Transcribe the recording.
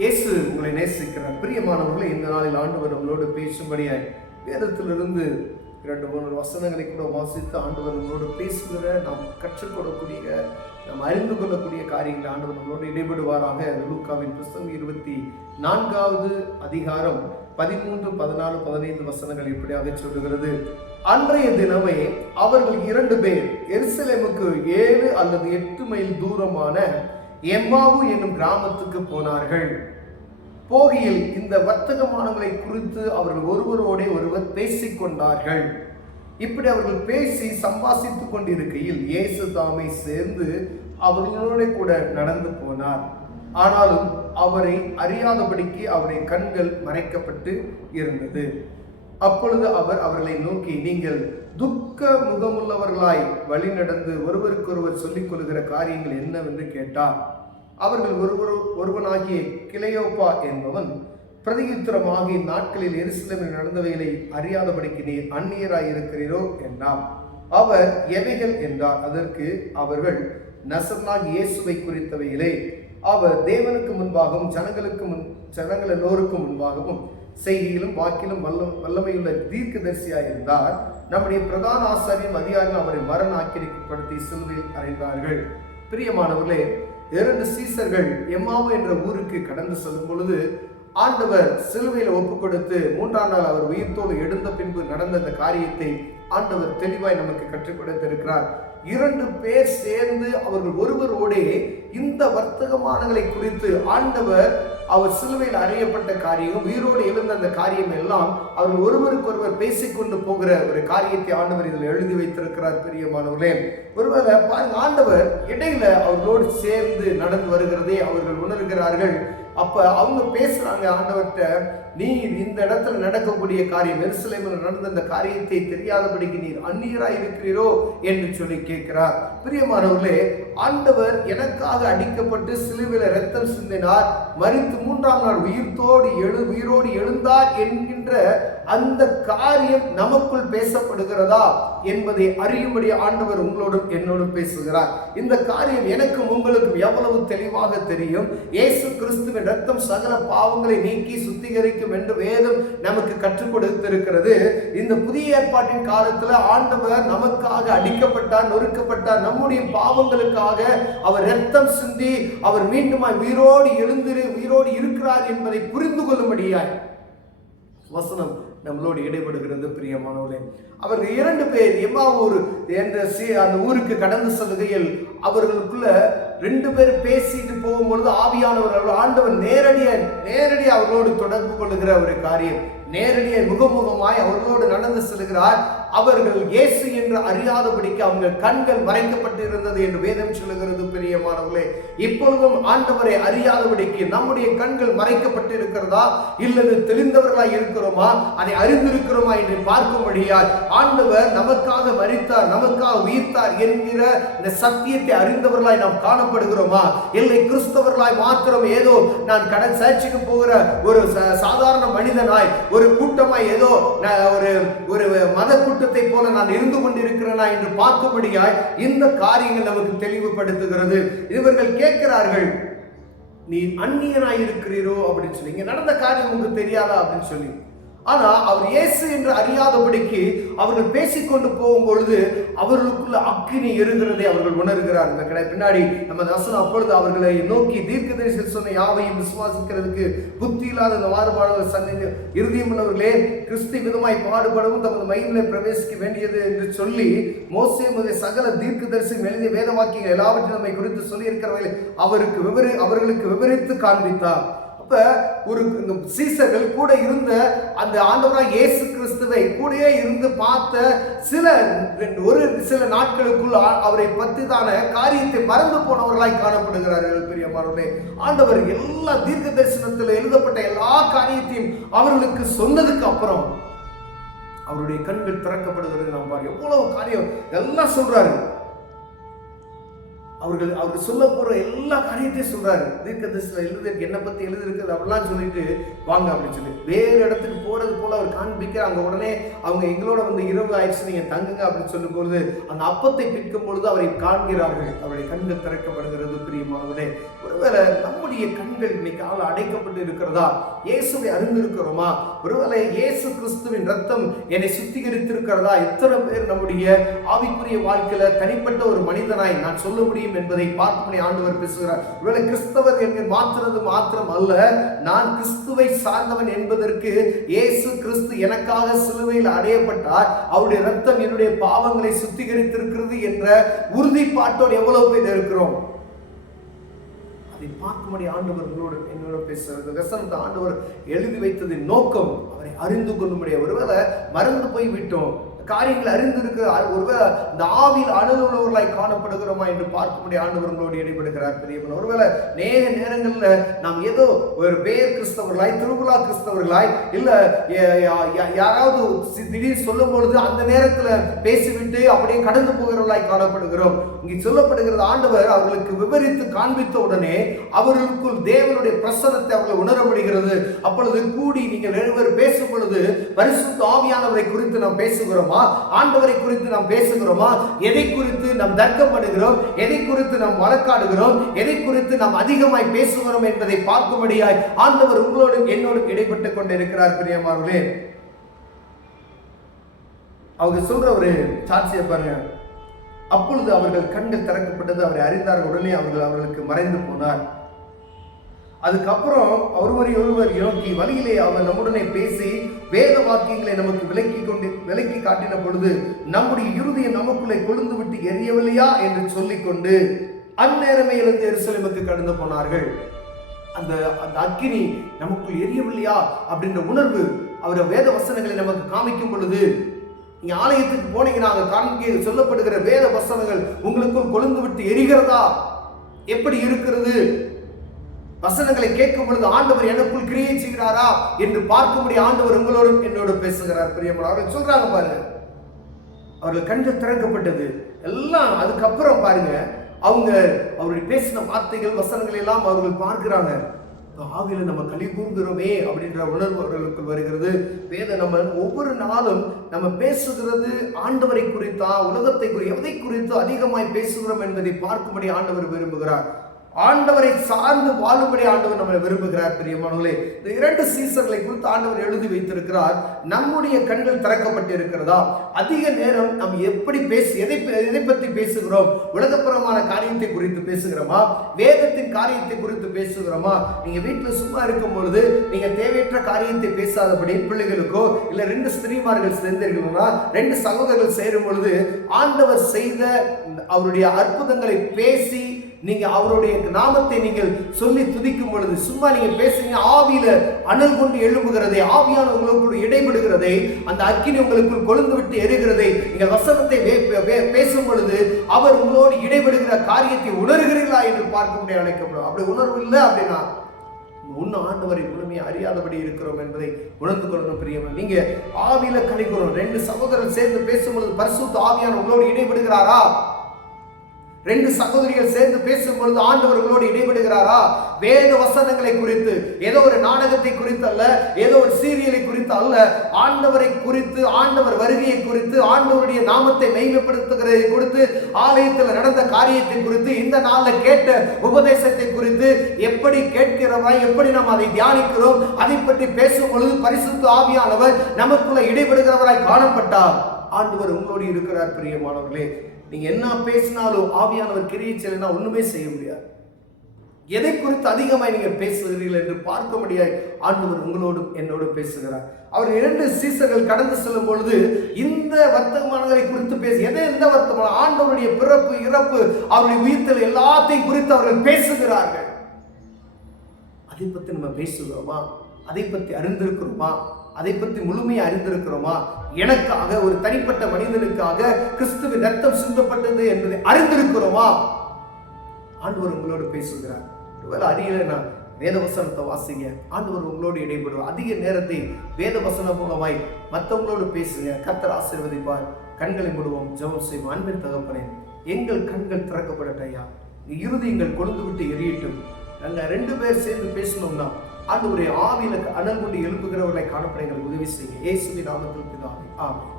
இயேசு உங்களை நேசிக்கிறார். பிரியமானவர்களை, இந்த நாளில் ஆண்டவர் நம்மளோடு பேசும்படியாய் வேதத்திலிருந்து 2-3 வசனங்களை கூட வாசித்து ஆண்டவர் நம்மளோடு பேசுகிற, நாம் கற்றுக்கொள்ளக்கூடிய, நாம் அறிந்து கொள்ளக்கூடிய காரியங்களை ஆண்டவர் நம்மளோடு இடைபடுவாராக. லூக்காவின் புத்தகம் 24வது அதிகாரம் 13, 14, 15 வசனங்கள் இப்படியாக சொல்லுகிறது. அன்றைய தினமே அவர்கள் 2 பேர் எருசலேமுக்கு 7 அல்லது 8 மைல் தூரமான எம்மாவு என்னும் கிராமத்துக்கு போனார்கள். போகையில் இந்த வர்த்தகமானங்களை குறித்து அவர்கள் ஒருவரோட ஒருவர் பேசிக்கொண்டார்கள். இப்படி அவர்கள் பேசி சம்பாசித்துக் கொண்டிருக்கையில் இயேசு தாமே சேர்ந்து அவர்களோட கூட நடந்து போனார். ஆனாலும் அவரை அறியாதபடிக்கு அவருடைய கண்கள் மறைக்கப்பட்டு இருந்தது. அப்பொழுது அவர் அவர்களை நோக்கி, நீங்கள் துக்க முகமுள்ளவர்களாய் வழி நடந்து ஒருவருக்கொருவர் சொல்லிக் கொள்கிற காரியங்கள் என்னவென்று கேட்டார். அவர்கள் ஒருவனாகிய கிளையோப்பா என்பவன் பிரதியுத்தரமாகி, நாட்களில் எருசலேமில் நடந்தவைகளை அறியாதபடிக்கு நீர் அந்நியராயிருக்கிறீரோ என்றார். அவர் எவைகள் என்றார். அதற்கு அவர்கள், நசரேயனாகிய இயேசுவை குறித்தவைகளே. அவர் தேவனுக்கு முன்பாகவும் ஜனங்கள் எல்லோருக்கும் முன்பாகவும் செய்கையிலும் வாக்கிலும் வல்லமையுள்ள தீர்க்கதரிசியாய் இருந்தார். நம்முடைய பிரதான ஆசாரியும் அதிகாரிகள் அவரை மரண ஆக்கினைக்குட்படுத்தி சிலுவையில் அறைந்தார்கள். பிரியமானவர்களே, 2 சீசர்கள் எம்மாவு என்ற ஊருக்கு கடந்து செல்லும் பொழுது ஆண்டவர் சிலுவையில் ஒப்பு கொடுத்து 3ஆம் நாள் அவர் உயிர்த்தோடு எழுந்த பின்பு நடந்த அந்த காரியத்தை ஆண்டவர் தெளிவாய் நமக்கு கற்றுக் கொடுத்திருக்கிறார். 2 பேர் சேர்ந்து அவர்கள் ஒருவரோடே இந்த வர்த்தகமானங்களை குறித்து ஆண்டவர் அவர் சிலுவையில் அறையப்பட்ட காரியம், உயிரோடு எழுந்த அந்த காரியம் எல்லாம் அவர்கள் ஒருவருக்கொருவர் பேசிக்கொண்டு போகிற ஒரு காரியத்தை ஆண்டவர் இதில் எழுதி வைத்திருக்கிறார். பிரியமானவர்களே, ஒருவேளை பாருங்க, ஆண்டவர் இடையில அவர்களோடு சேர்ந்து நடந்து வருகிறதே அவர்கள் உணர்கிறார்கள். அப்ப அவங்க பேசுறாங்க ஆண்டவர்கிட்ட, நீர் இந்த இடத்துல நடக்கக்கூடிய காரியம், எருசலேமில் நடந்த அந்த காரியத்தை தெரியாதபடிக்கு நீர் அந்நியராய் இருக்கிறீரோ என்று சொல்லி கேட்கிறார். பிரியமானவர்களே, ஆண்டவர் எனக்காக அடிக்கப்பட்டு சிலுவையில் இரத்தம் சிந்தினார், மரித்து 3ஆம் நாள் உயிரோடு எழுந்தார் என்கின்ற அந்த காரியம் நமக்குள் பேசப்படுகிறதா என்பதை அறியும்படி ஆண்டவர் உங்களோடும் என்னோடும் பேசுகிறார். இந்த காரியம் எனக்கும் உங்களுக்கும் எவ்வளவு தெளிவாக தெரியும். இயேசு கிறிஸ்துவின் இரத்தம் சகல பாவங்களை நீக்கி சுத்திகரிக்கும் என்று வேதம் நமக்கு கற்றுக் கொடுத்திருக்கிறது. இந்த புதிய ஏற்பாட்டின் காலத்துல ஆண்டவர் நமக்காக அடிக்கப்பட்டார், நொறுக்கப்பட்டார். நம்முடைய பாவங்களுக்காக அவர் இரத்தம் சிந்தி அவர் மீண்டுமாய் உயிரோடு இருக்கிறார் என்பதை புரிந்து கொள்ளும்படியாய் வசனம் நம்மளோடு இடைபடுகிறது. பிரியமானவர்களே, அவர்கள் 2 பேர் எம்மாவூர் என்ற அந்த ஊருக்கு கடந்து செல்கையில் அவர்களுக்குள்ள 2 பேர் பேசிட்டு போகும்பொழுது ஆவியானவர் ஆண்டவர் நேரடியாக அவர்களோடு தொடர்பு கொள்ளுகிற ஒரு காரியம், நேரடியாக முகமுகமாய் அவர்களோடு நடந்து செல்கிறார். அவர்கள் இயேசு என்று அறியாதபடிக்கு அவங்க கண்கள் மறைக்கப்பட்டு இருந்தது என்று வேதம் சொல்லுகிறது. பிரியமானவர்களே, இப்பொழுதும் ஆண்டவரை அறியாதபடிக்கு நம்முடைய கண்கள் மறைக்கப்பட்டு இருக்கிறதா, இல்லது தெளிந்தவர்களாய் இருக்கிறோமா, அதை அறிந்திருக்கிறோமா என்று பார்க்கும்படியால் ஆண்டவர் நமக்காக மரித்தார், நமக்காக உயிர்த்தார் என்கிற இந்த சத்தியத்தை அறிந்தவர்களாய் நாம் காணப்படுகிறோமா, இல்லை கிறிஸ்தவர்களாய் மாத்திரம் ஏதோ நான் சர்ச்சுக்கு போகிற ஒரு சாதாரண மனிதனாய், ஒரு கூட்டமாய், ஏதோ ஒரு மத கூட்டத்தை போல நான் இருந்து கொண்டிருக்கிறேனா என்று பார்க்கும்படியாய் இந்த காரியங்கள் நமக்கு தெளிவுபடுத்துகிறது. இவர்கள் கேட்கிறார்கள், நீ அந்நியனாய் இருக்கிறீரோ அப்படின்னு சொல்லி, இங்க நடந்த காரியம் உங்களுக்கு தெரியாதா அப்படின்னு சொல்லி. ஆனா அவர் இயேசு என்று அறியாதபடிக்கு அவர்கள் பேசிக்கொண்டு போகும் பொழுது அவர்களுக்குள்ள அக்கினி எரிகிறதை அவர்கள் உணர்கிறார்கள். பின்னாடி நம்ம வசனம், அப்பொழுது அவர்களை நோக்கி, தீர்க்கதரிசி சொன்ன யாவையும் விசுவாசிக்கிறதுக்கு புத்தி இல்லாத இந்த மாறுபாடுகள் சந்தை இறுதியும் உள்ளவர்களே, கிறிஸ்து விதமாய் பாடுபடவும் தமது மகிமையிலே பிரவேசிக்க வேண்டியது என்று சொல்லி மோசே முதல் சகல தீர்க்கதரிசி எழுதிய வேத வாக்கியங்கள் எல்லாவற்றையும் நம்மை குறித்து சொல்லி இருக்கிறவர்களை அவர்களுக்கு விவரித்து காண்பித்தார். ஒரு சீசர்கள் கூட இருந்த அந்த ஆண்டவராகிய இயேசு கிறிஸ்துவை கூடவே இருந்து பார்த்த சில நாட்களுக்குள் அவரை பற்றிதான காரியத்தை மறந்து போனவர்களாய் காணப்படுகிறார்கள். பிரியமானவர்களே, ஆண்டவர் எல்லா தீர்க்க தரிசனத்தில் எழுதப்பட்ட எல்லா காரியத்தையும் அவர்களுக்கு சொன்னதுக்கு அப்புறம் அவருடைய கண்கள் திறக்கப்படுகிறது. நாம் பாருங்க, எவ்வளவு காரியம் எல்லாம் சொல்றாரு. அவருக்கு சொல்ல போற எல்லா காரியத்தையும் சொல்றாரு. தீர்க்கதரிசனம் எழுதிருக்கு, என்னை பத்தி எழுதிருக்கு அப்படிலாம் சொல்லிட்டு வாங்க அப்படின்னு சொல்லி வேறு இடத்துக்கு போறது போல அவர் காண்பிக்க, அங்க உடனே அவங்க எங்களோட வந்து இரவு ஆயிடுச்சு, நீங்க தங்குங்க அப்படின்னு சொல்லும் பொழுது அந்த அப்பத்தை பிற்கும் பொழுது அவரை காண்கிறார்கள். அவருடைய கண்கள் திறக்கப்படுகிறது. பிரியமானவர்களே, ஒருவேளை நம்முடைய நம்முடைய கண்கள் இன்னைக்கு அடைக்கப்பட்டு இருக்கிறதா? இயேசுவை அறிந்திருக்கிறோமா? ஒருவேளை இயேசு கிறிஸ்துவின் ரத்தம் என்னை சுத்திகரித்திருக்கிறதா? எத்தனை பேர் நம்முடைய ஆவிக்குரிய வாழ்க்கையில தனிப்பட்ட ஒரு மனிதனாய் நான் சொல்ல முடியும் என்பதை பார்க்கும்படி ஆண்டவர் பேசுகிறார். ஒருவேளை கிறிஸ்தவர் என்கிற மாத்திரம் அல்ல, நான் கிறிஸ்துவை சார்ந்தவன் என்பதற்கு இயேசு கிறிஸ்து எனக்காக சிலுவையில் அடையப்பட்டார், அவருடைய ரத்தம் என்னுடைய பாவங்களை சுத்திகரித்திருக்கிறது என்ற உறுதிப்பாட்டோடு எவ்வளவு பேர் இருக்கிறோம்? அதை பார்க்கும்படி ஆண்டவர் என்னோட பேசுறது. வசனத்தை ஆண்டவர் எழுதி வைத்ததின் நோக்கம் அவரை அறிந்து கொள்ளும்படியா. ஒருவேளை மறந்து போய் விட்டோம், காரியங்கள் அறிந்திருக்க, ஒருவேளை இந்த ஆவியில் அணுகுள்ளவர்களாய் காணப்படுகிறோமா என்று பார்க்கும்படி ஆண்டவர்களோடு இடைபடுகிறார் பெரியவன். ஒருவேளை நேரங்களில் நாம் ஏதோ ஒரு பேர் கிறிஸ்தவர்களாய், திருவிழா கிறிஸ்தவர்களாய், இல்ல யாராவது திடீர் சொல்லும் பொழுது அந்த நேரத்தில் பேசிவிட்டு அப்படியே கடந்து போகிறவர்களாய் காணப்படுகிறோம். இங்கே சொல்லப்படுகிறது, ஆண்டவர் அவர்களுக்கு விவரித்து காண்பித்த உடனே அவர்களுக்குள் தேவனுடைய பிரசன்னத்தை அவர்கள் உணர முடிகிறது. அப்பொழுது கூடி நீங்கள் எழுவர் பேசும் பொழுது பரிசுத்த ஆவியானவரை குறித்து நாம் பேசுகிறோமா? ஆண்டவரை குறித்து நாம் பேசுகிறோமா? எதை குறித்து நாம் தர்க்கப்படுகிறோம்? எதை குறித்து நாம் வழக்காடுகிறோம்? எதை குறித்து நாம் அதிகமாய் பேசுகிறோம் என்பதை பார்க்கும்படியாய் ஆண்டவர் உங்களோடும் என்னோடும் இடைப்பட்டுக் கொண்டிருக்கிறார். பிரியமானவர்களே, அவங்க சொல்ற ஒரு சாட்சியை பாருங்க. அப்பொழுது அவர்கள் கண்கள் திறக்கப்பட்டது, அவரை அறிந்தார்கள். உடனே அவர்களுக்கு மறைந்து போனார். அதுக்கப்புறம் ஒருவர் நோக்கி வழியிலே அவர் நம்முடனே பேசி வேத வாக்கியங்களை நமக்கு விலக்கி காட்டின பொழுது நம்முடைய இருதயம் நமக்குள்ளே கொழுந்து விட்டு எரியவில்லையா என்று சொல்லிக்கொண்டு அந்நேரமே எழுந்து எருசலேமுக்கு கடந்து போனார்கள். அந்த அக்கினி நமக்குள் எரியவில்லையா அப்படின்ற உணர்வு அவருடைய வேத வசனங்களை நமக்கு காமிக்கும் பொழுது, நீங்க ஆலயத்துக்கு போனீங்கன்னா அங்க காண்க சொல்லப்படுகிற வேத வசனங்கள் உங்களுக்குள் கொழுந்து விட்டு எரிகிறதா? எப்படி இருக்கிறது? வசனங்களை கேட்கும் பொழுது ஆண்டவர் எனக்குள் கிரியை செய்கிறாரா என்று பார்க்கும்படி ஆண்டவர் உங்களோடும் என்னோடு பேசுகிறார். பிரியமான அவர்கள் சொல்றாங்க பாருங்க, அவர்கள் கண்கள் திறக்கப்பட்டது எல்லாம். அதுக்கப்புறம் பாருங்க, அவருடைய பேசின வார்த்தைகள் வசனங்கள் எல்லாம் அவர்கள் பார்க்கிறாங்க. ஆவியில நம்ம களி கூறுகிறோமே அப்படின்ற உணர்வு அவர்களுக்கு வருகிறது. நம்ம ஒவ்வொரு நாளும் நம்ம பேசுகிறது ஆண்டவரை குறித்தா, உலகத்தை குறித்து, எதை குறித்து அதிகமாய் பேசுகிறோம் என்பதை பார்க்கும்படி ஆண்டவர் விரும்புகிறார். ஆண்டவரை சார்ந்து வாழும்படி ஆண்டவர் நம்மளை விரும்புகிறார். பிரியமானவர்களே, இந்த 2 சீசர்களை குறித்து ஆண்டவர் எழுதி வைத்திருக்கிறார். நம்முடைய கண்கள் திறக்கப்பட்டு இருக்கிறதா? அதிக நேரம் நாம் எப்படி எதை பற்றி பேசுகிறோம்? உலகப்புறமான காரியத்தை குறித்து பேசுகிறோமா? வேதத்தின் காரியத்தை குறித்து பேசுகிறோமா? நீங்க வீட்டில் சும்மா இருக்கும் பொழுது நீங்க தேவையற்ற காரியத்தை பேசாதபடி பிள்ளைகளுக்கோ இல்ல 2 ஸ்திரீமார்கள் சேர்ந்தீர்களா, 2 சகோதரர்கள் சேரும் பொழுது ஆண்டவர் செய்த அவருடைய அற்புதங்களை பேசி நீங்க அவருடைய நாமத்தை நீங்கள் சொல்லி துதிக்கும் பொழுது, சும்மா நீங்க பேசுறீங்க, ஆவியில அனல் கொண்டு எழும்புகிறதே, ஆவியான உங்களுக்குள் இடைபடுகிறதே, அந்த அக்கினி உங்களுக்குள் கொழுந்து விட்டு எரிகிறதை, நீங்கள் வசனத்தை பேசும் பொழுது அவர் உங்களோடு இடைபடுகிற காரியத்தை உணர்கிறீர்களா என்று பார்க்க முடியாது அழைக்கப்படும். அப்படி உணர்வு இல்லை அப்படின்னா இன்னும் ஆண்டவரை முழுமையை அறியாதபடி இருக்கிறோம் என்பதை உணர்ந்து கொள்ளணும். பிரியமான, நீங்க ஆவியில கணிக்கிறோம். 2 சகோதரர் சேர்ந்து பேசும்பொழுது பரிசுத்த ஆவியான உங்களோடு இடைபடுகிறாரா? 2 சகோதரிகள் சேர்ந்து பேசும்பொழுது ஆண்டவர்களோடு இடைபடுகிறாரா? வேத வசனங்களை குறித்து, ஏதோ ஒரு நாடகத்தை குறித்து அல்ல, ஏதோ ஒரு சீரியலை குறித்து அல்ல, ஆண்டவரை குறித்து, ஆண்டவர் வருகையை குறித்து, ஆண்டவருடைய நாமத்தை மெய்மைப்படுத்துகிறதை குறித்து, ஆலயத்தில் நடந்த காரியத்தை குறித்து, இந்த நாளில் கேட்ட உபதேசத்தை குறித்து, எப்படி கேட்கிறவா, எப்படி நாம் அதை தியானிக்கிறோம், அதை பற்றி பேசும் பொழுது பரிசுத்த ஆவியானவர் நமக்குள்ள இடைபடுகிறவராய் காணப்பட்டார். ஆண்டவர் உங்களோடு இருக்கிறார். பிரியமானவர்களே, நீங்க என்ன பேசினாலும் ஆவியானவர் கிரியை செய்யலைன்னா ஒண்ணுமே செய்ய முடியாது. எதை குறித்து அதிகமாய் நீங்கள் பேசுகிறீர்கள் என்று பார்க்க முடியாது. ஆண்டவர் உங்களோடும் என்னோடும் பேசுகிறார். அவர் 2 சீசர்கள் கடந்து செல்லும் பொழுது இந்த வர்த்தமானங்களை குறித்து எந்த வர்த்தமானம்? ஆண்டவருடைய பிறப்பு, இறப்பு, அவருடைய உயிர்த்தல் எல்லாத்தையும் குறித்து அவர்கள் பேசுகிறார்கள். அதை பற்றி நம்ம பேசுகிறோமா? அதை பற்றி அறிந்திருக்கிறோமா? அதை பற்றி முழுமையாக அறிந்திருக்கிறோமா? எனக்காக, ஒரு தனிப்பட்ட மனிதனுக்காக கிறிஸ்துவின் ரத்தம் சிந்தப்பட்டது என்பதை அறிந்திருக்கிறோமா? ஆண்டவர் உங்களோடு பேசுகிறார். ஒருவேளை அறியலைன்னா வேதவசனத்தை வாசிங்க. ஆண்டவர் உங்களோடு இடைபடுவார். அதிக நேரத்தை வேதவசனம் மூலமாய் மற்றவங்களோடு பேசுங்க. கர்த்தர் ஆசீர்வதிப்பார். கண்களை மூடுவோம், ஜெபம் செய்வோம். அன்பின் தகப்பனே, எங்கள் கண்கள் திறக்கப்படட்டையா, இருதயங்கள் கொழுந்து விட்டு எரியட்டும். நாங்கள் 2 பேர் சேர்ந்து பேசணும்னா ஆண்டவருடைய ஆவியில அனல் கொண்டு எழுப்புகிறவர்களை காணப்பட எங்களுக்கு உதவி செய்யுங்க. இயேசுவின் நாமத்தில் பிதாவே, ஆமென்.